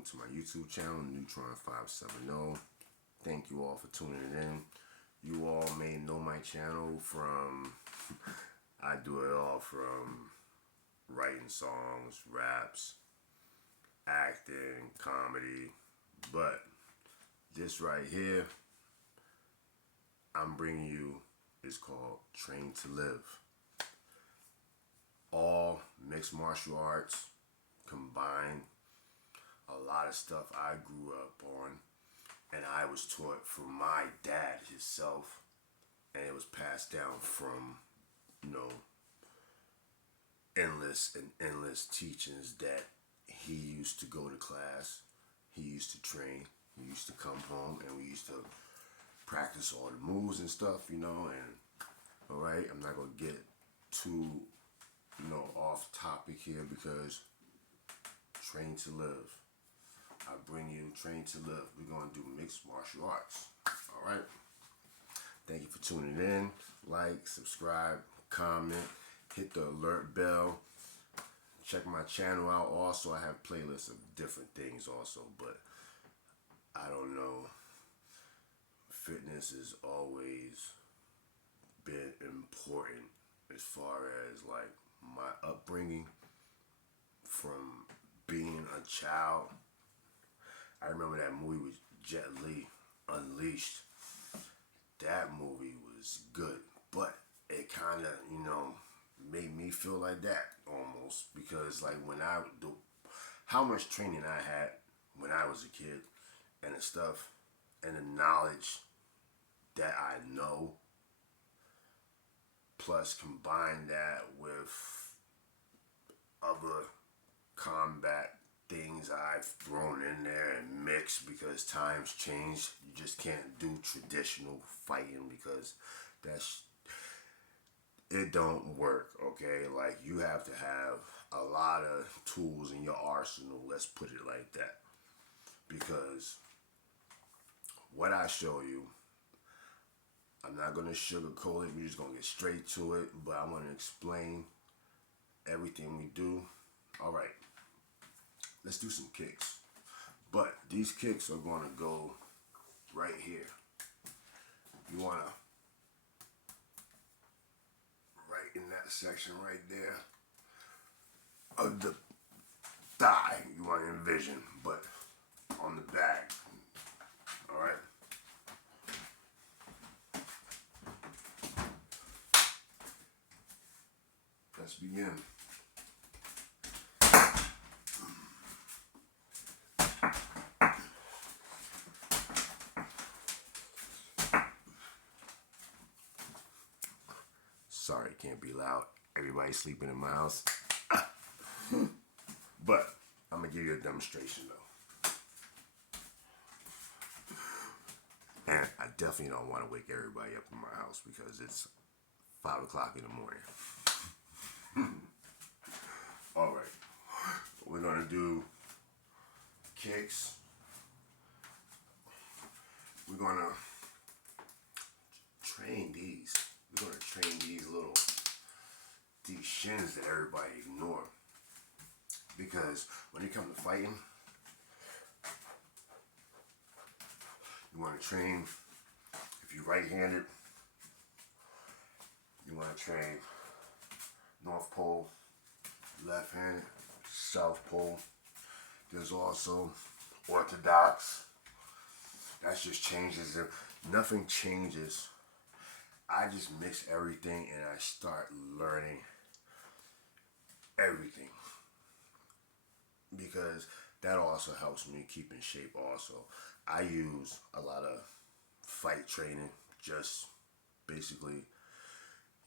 welcome to my YouTube channel, Neutron 570. Thank you all for tuning in. You all may know my channel from, I do it all from writing songs, raps, acting, comedy, but this right here, I'm bringing you, is called Train to Live. All mixed martial arts combined. A lot of stuff I grew up on and I was taught from my dad himself, and it was passed down from, endless and endless teachings that he used to go to class, he used to train, he used to come home, and we used to practice all the moves and stuff, and alright, I'm not gonna get too off topic here because Train to Live. I bring you Train to Live. We're going to do mixed martial arts. Alright? Thank you for tuning in. Like, subscribe, comment, hit the alert bell. Check my channel out. Also, I have playlists of different things also, but I don't know. Fitness has always been important as far as like my upbringing from being a child. I remember that movie with Jet Li, Unleashed. That movie was good, but it kind of, made me feel like that almost, because like how much training I had when I was a kid and the stuff and the knowledge that I know, plus combine that with other combat things I've thrown in there and mixed because times change. You just can't do traditional fighting because it don't work, okay? Like, you have to have a lot of tools in your arsenal, let's put it like that. Because what I show you, I'm not going to sugarcoat it, we're just going to get straight to it, but I want to explain everything we do. Alright, let's do some kicks. But these kicks are going to go right here. You want to, right in that section right there of the thigh, you want to envision, but on the back. Alright? Let's begin. Sorry, can't be loud. Everybody's sleeping in my house. But I'm gonna give you a demonstration though. And I definitely don't want to wake everybody up in my house because it's 5 o'clock in the morning. Alright. We're gonna do kicks. We're gonna train these. We're gonna train these shins that everybody ignore. Because when it comes to fighting, you want to train, if you're right-handed, you want to train North Pole, left-handed, South Pole. There's also Orthodox. That just changes. Nothing changes. I just mix everything and I start learning everything. Because that also helps me keep in shape also. I use a lot of fight training just basically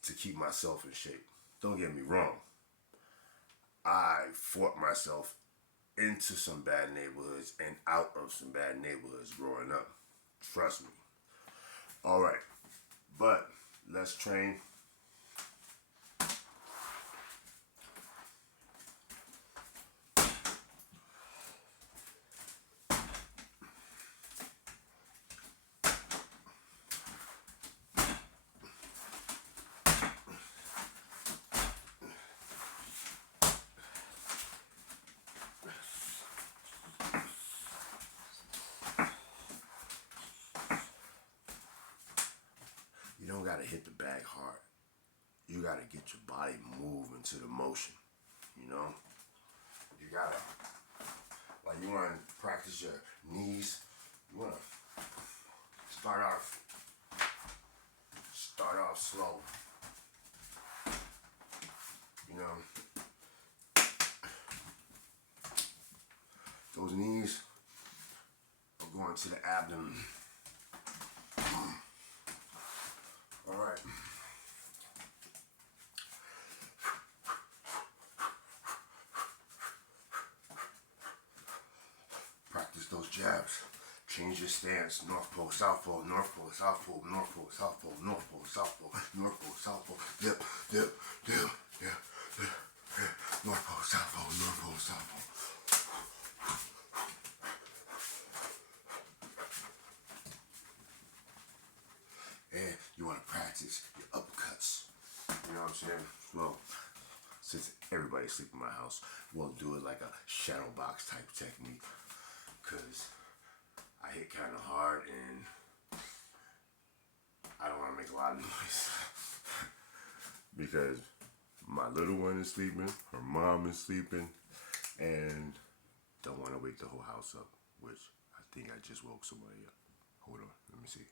to keep myself in shape. Don't get me wrong. I fought myself into some bad neighborhoods and out of some bad neighborhoods growing up. Trust me. Alright. But let's train. gotta hit the bag hard. You gotta get your body moving to the motion. You know? You gotta, like, you wanna practice your knees. You wanna start off slow. You know? Those knees are going to the abdomen. All right. Practice those jabs. Change your stance. North pole, south pole, north pole, south pole, north pole, south pole, north pole, south pole, north pole, south pole. Dip, dip, dip, dip, dip. North pole, south pole, north pole, south pole. And you want to practice your uppercuts. You know what I'm saying? Well, since everybody's sleeping in my house, we'll do it like a shadow box type technique. Because I hit kind of hard and I don't want to make a lot of noise. Because my little one is sleeping, her mom is sleeping, and don't want to wake the whole house up, which I think I just woke somebody up. Hold on, let me see.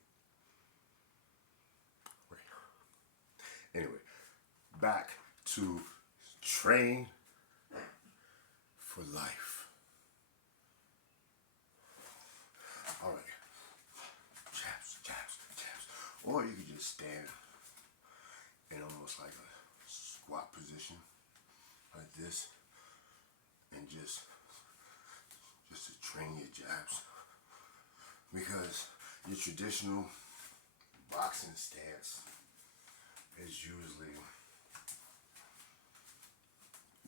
Anyway, back to train for life. All right, jabs, jabs, jabs. Or you could just stand in almost like a squat position, like this, and just to train your jabs. Because your traditional boxing stance is usually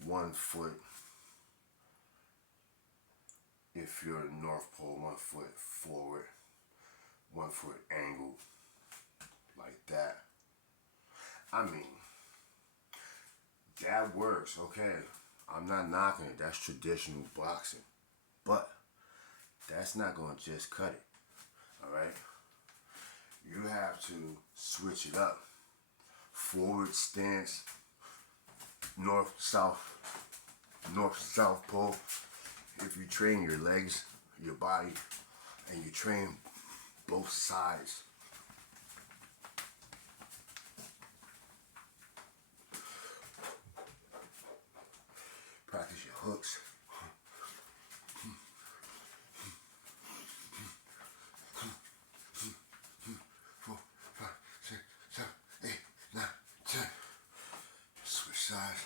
1 foot if you're North Pole, 1 foot forward, 1 foot angled, like that. I mean, that works, okay. I'm not knocking it, that's traditional boxing. But that's not gonna just cut it, alright? You have to switch it up. Forward stance, north, south pole. If you train your legs, your body, and you train both sides. Practice your hooks. 4, 5, 6, 7, 8, 9, 10. Switch sides.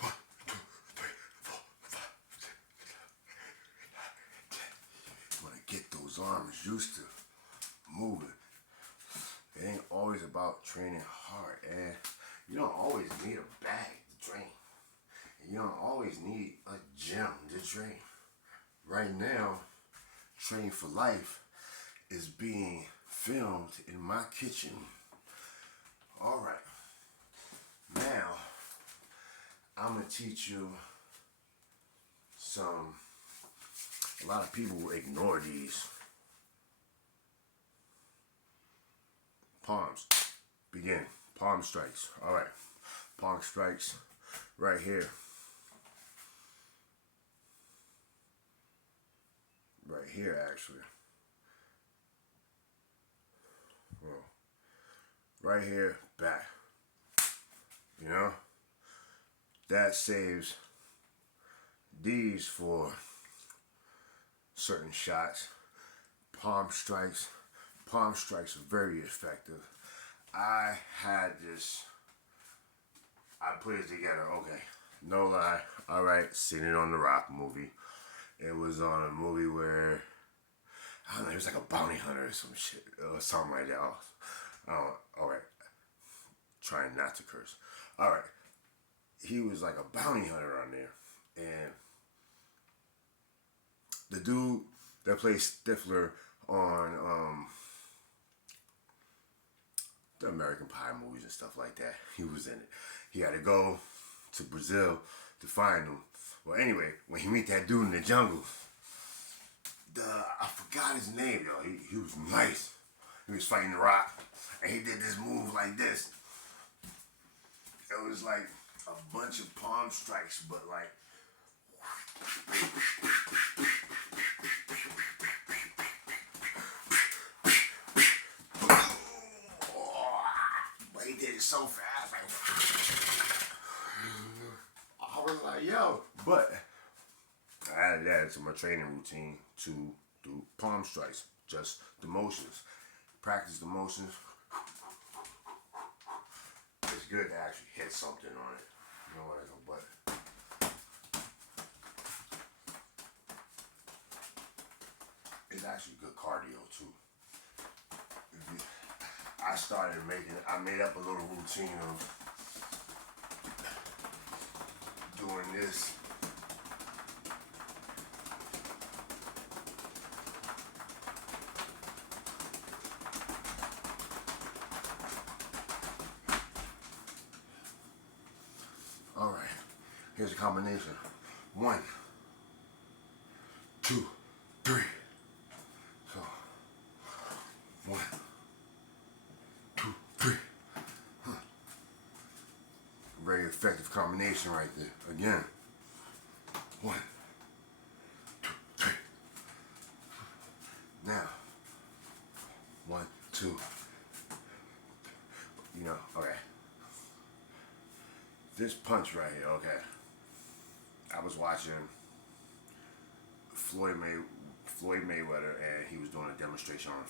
1, 2, 3, 4, 5, 6, 7, 8, 9, 10. You want to get those arms used to moving. It ain't always about training hard, and you don't always need a bag to train. And you don't always need a gym to train. Right now, Train for Life is being filmed in my kitchen. All right. Now, I'm going to teach you a lot of people will ignore these. Palms. Begin. Palm strikes. All right. Palm strikes right here. Right here, actually. Well, right here, back. You know? That saves these for certain shots. Palm strikes. Palm strikes are very effective. I put it together, okay. No lie. Alright, Seen It on the Rock movie. It was on a movie where, I don't know, it was like a bounty hunter or some shit, or something like that. Alright. Trying not to curse. Alright. He was like a bounty hunter on there. And the dude that plays Stifler on the American Pie movies and stuff like that, he was in it. He had to go to Brazil to find him. Well, anyway, when he meet that dude in the jungle, I forgot his name, yo. He was nice. He was fighting The Rock, and he did this move like this. It was like a bunch of palm strikes, but like. But he did it so fast, like. I was like, yo, but I added that to my training routine to do palm strikes, just the motions. Practice the motions. It's good to actually hit something on it. You know what I know, but it's actually good cardio too. I made up a little routine of doing this. All right, here's a combination. 1, 2, 3. So, 1, 2, 3. Very effective combination right there. Again. 1, 2, 3. Now, 1, 2. You know, okay. This punch right here, okay. I was watching Floyd Mayweather, and he was doing a demonstration on the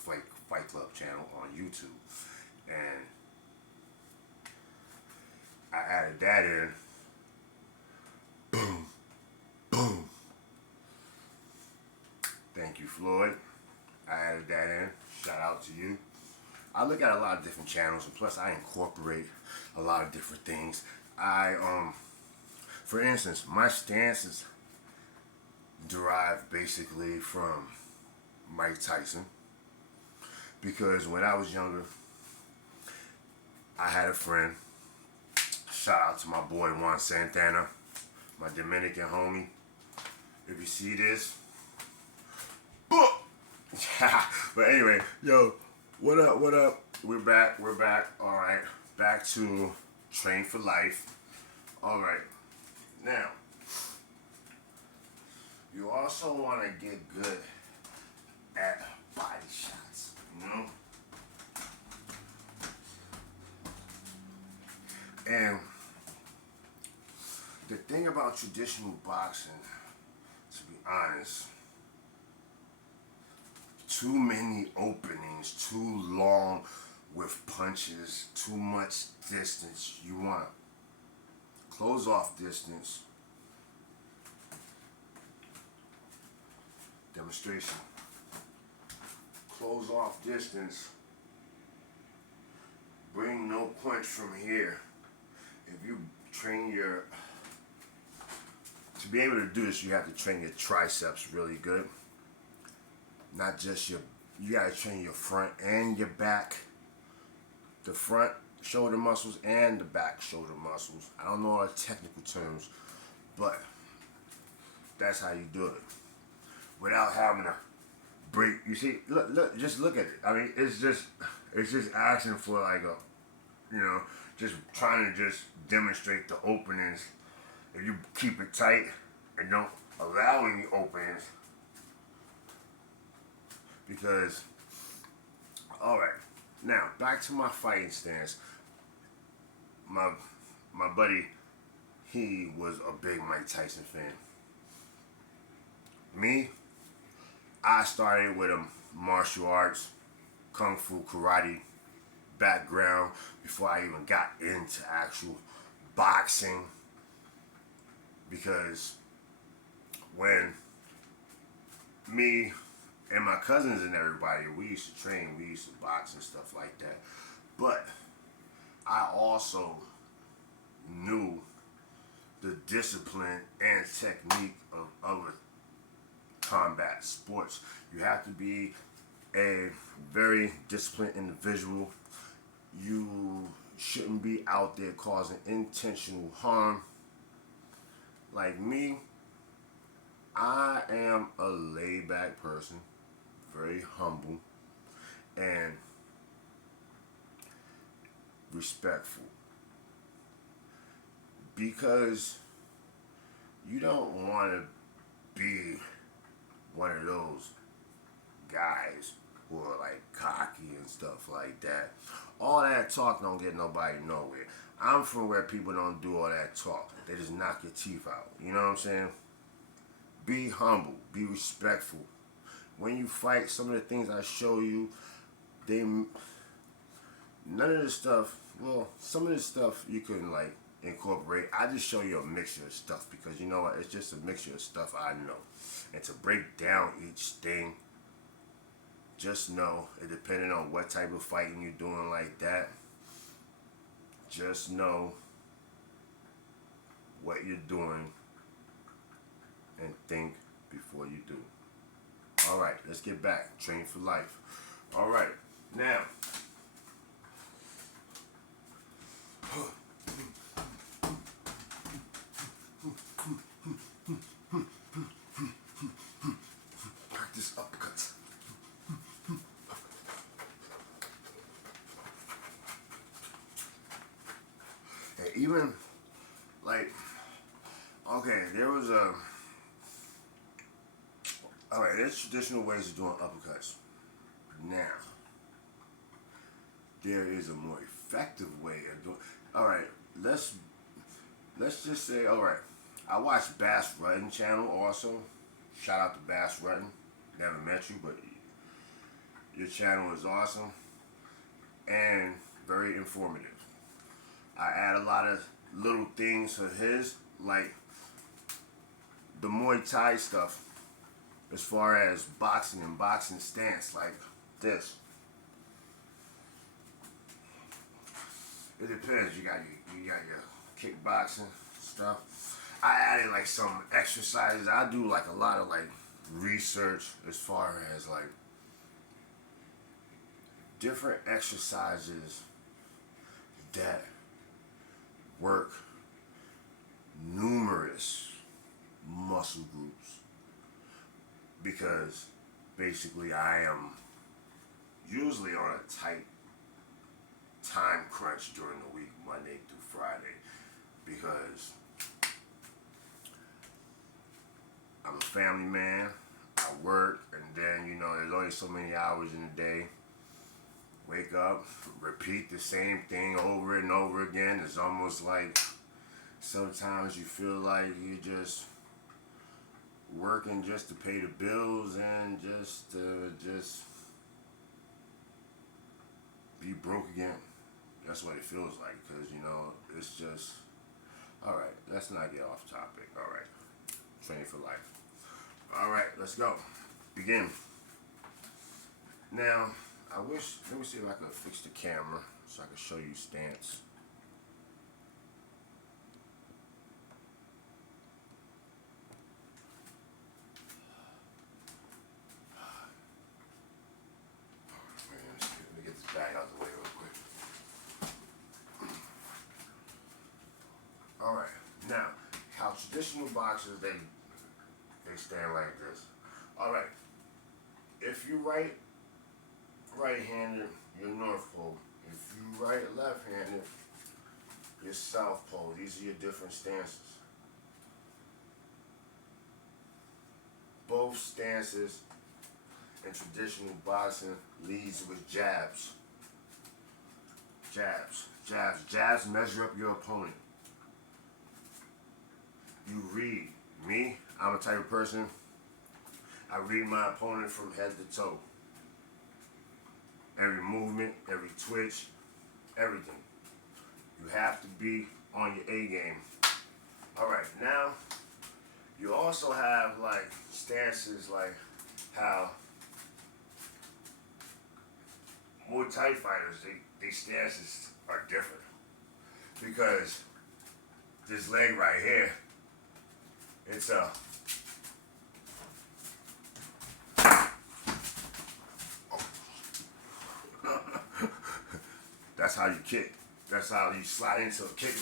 Fight Club channel on YouTube, and I added that in. Boom, boom. Thank you, Floyd. I added that in. Shout out to you. I look at a lot of different channels, and plus I incorporate a lot of different things. For instance, my stances derive basically from Mike Tyson, because when I was younger, I had a friend. Shout out to my boy Juan Santana, my Dominican homie. If you see this, but anyway, yo, what up? What up? We're back. All right, back to Train for Life. All right, now you also want to get good at body shots, you know? And the thing about traditional boxing, to be honest, too many openings, too long with punches, too much distance. You want to close off distance. Demonstration. Close off distance. Bring no punch from here. If you train to be able to do this, you have to train your triceps really good. Not just you gotta train your front and your back. The front shoulder muscles and the back shoulder muscles. I don't know all the technical terms, but that's how you do it. Without having to break. You see, look, just look at it. I mean, it's just asking for like just trying to just demonstrate the openings. If you keep it tight and don't allow any openings, because, all right, now back to my fighting stance. My buddy, he was a big Mike Tyson fan. Me, I started with a martial arts, kung fu, karate background before I even got into actual boxing, because when me and my cousins and everybody, we used to train, we used to box and stuff like that, but I also knew the discipline and technique of other combat sports. You have to be a very disciplined individual. You shouldn't be out there causing intentional harm. Like me, I am a laid back person, very humble, and respectful. Because you don't want to be one of those guys who are like cocky and stuff like that. All that talk don't get nobody nowhere. I'm from where people don't do all that talk. They just knock your teeth out. You know what I'm saying? Be humble. Be respectful. When you fight, some of the things I show you, none of the stuff, well, some of the stuff you can like incorporate. I just show you a mixture of stuff because you know what? It's just a mixture of stuff I know. And to break down each thing, just know, it depending on what type of fighting you're doing like that, just know what you're doing and think before you do. Alright, let's get back. Train for life. Alright, now. Practice uppercuts. And even, like, okay, there was a, alright, there's traditional ways of doing uppercuts. Now, there is a more effective way of doing, alright, let's just say, alright, I watch Bass Rutten channel also. Shout out to Bass Rutten. Never met you, but your channel is awesome and very informative. I add a lot of little things to his, like the Muay Thai stuff, as far as boxing and boxing stance, like this. It depends. You got your kickboxing stuff. I added like some exercises. I do like a lot of like research as far as like different exercises that work numerous muscle groups, because basically I am usually on a tight time crunch during the week, Monday through Friday, because I'm a family man. I work, and then, you know, there's only so many hours in a day. Wake up, repeat the same thing over and over again. It's almost like sometimes you feel like you're just working just to pay the bills and just be broke again. That's what it feels like, because, you know, it's just, all right, let's not get off topic. All right, training for life. All right, let's go. Begin. Now, let me see if I can fix the camera so I can show you stance. Let me get this bag out the way real quick. All right, now, how traditional boxers, they stand like this. All right, if you right-handed, you're north pole. If you left-handed, you're south pole. These are your different stances. Both stances in traditional boxing leads with jabs. Jabs measure up your opponent. You read. Me, I'm a type of person, I read my opponent from head to toe. Every movement, every twitch, everything. You have to be on your A game. Alright, now, you also have like stances, like how Muay Thai fighters, they stances are different. Because this leg right here, it's a that's how you kick. That's how you slide into a kick.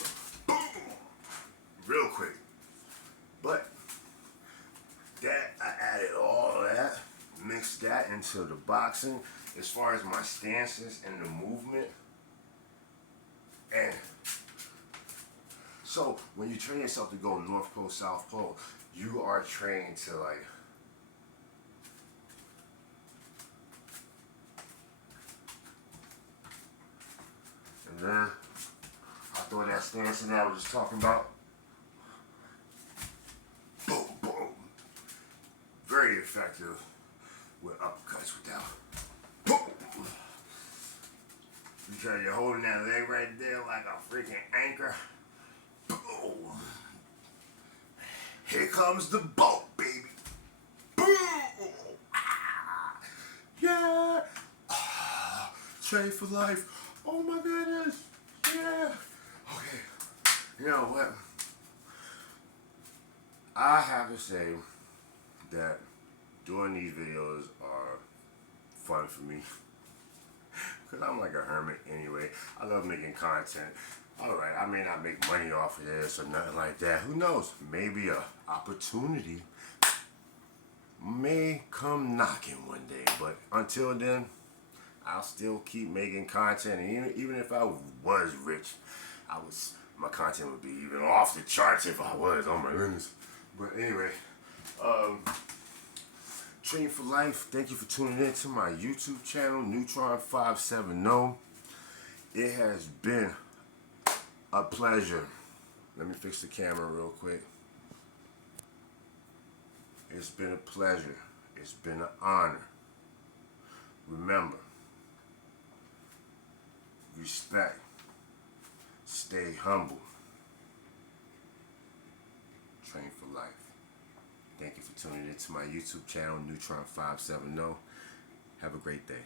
Boom! Real quick. But that, I added all of that, mixed that into the boxing. As far as my stances and the movement, when you train yourself to go North Pole, South Pole, you are trained to like and then I throw that stance in that I was just talking about. Boom, boom. Very effective with uppercuts without. Boom. Because you're holding that leg right there like a freaking anchor. Boom. Here comes the boat, baby. Boom. Ah. Yeah. Ah. Train for life. Oh my goodness. Yeah. Okay. You know what? I have to say that doing these videos are fun for me. Because I'm like a hermit anyway. I love making content. Alright, I may not make money off of this or nothing like that. Who knows? Maybe a opportunity may come knocking one day. But until then, I'll still keep making content. And even if I was rich, my content would be even off the charts if I was. Oh my goodness. But anyway, Train for Life, thank you for tuning in to my YouTube channel, Neutron570. It has been a pleasure. Let me fix the camera real quick. It's been a pleasure. It's been an honor. Remember, respect, stay humble, train for life. Thank you for tuning in to my YouTube channel, Neutron570. Have a great day.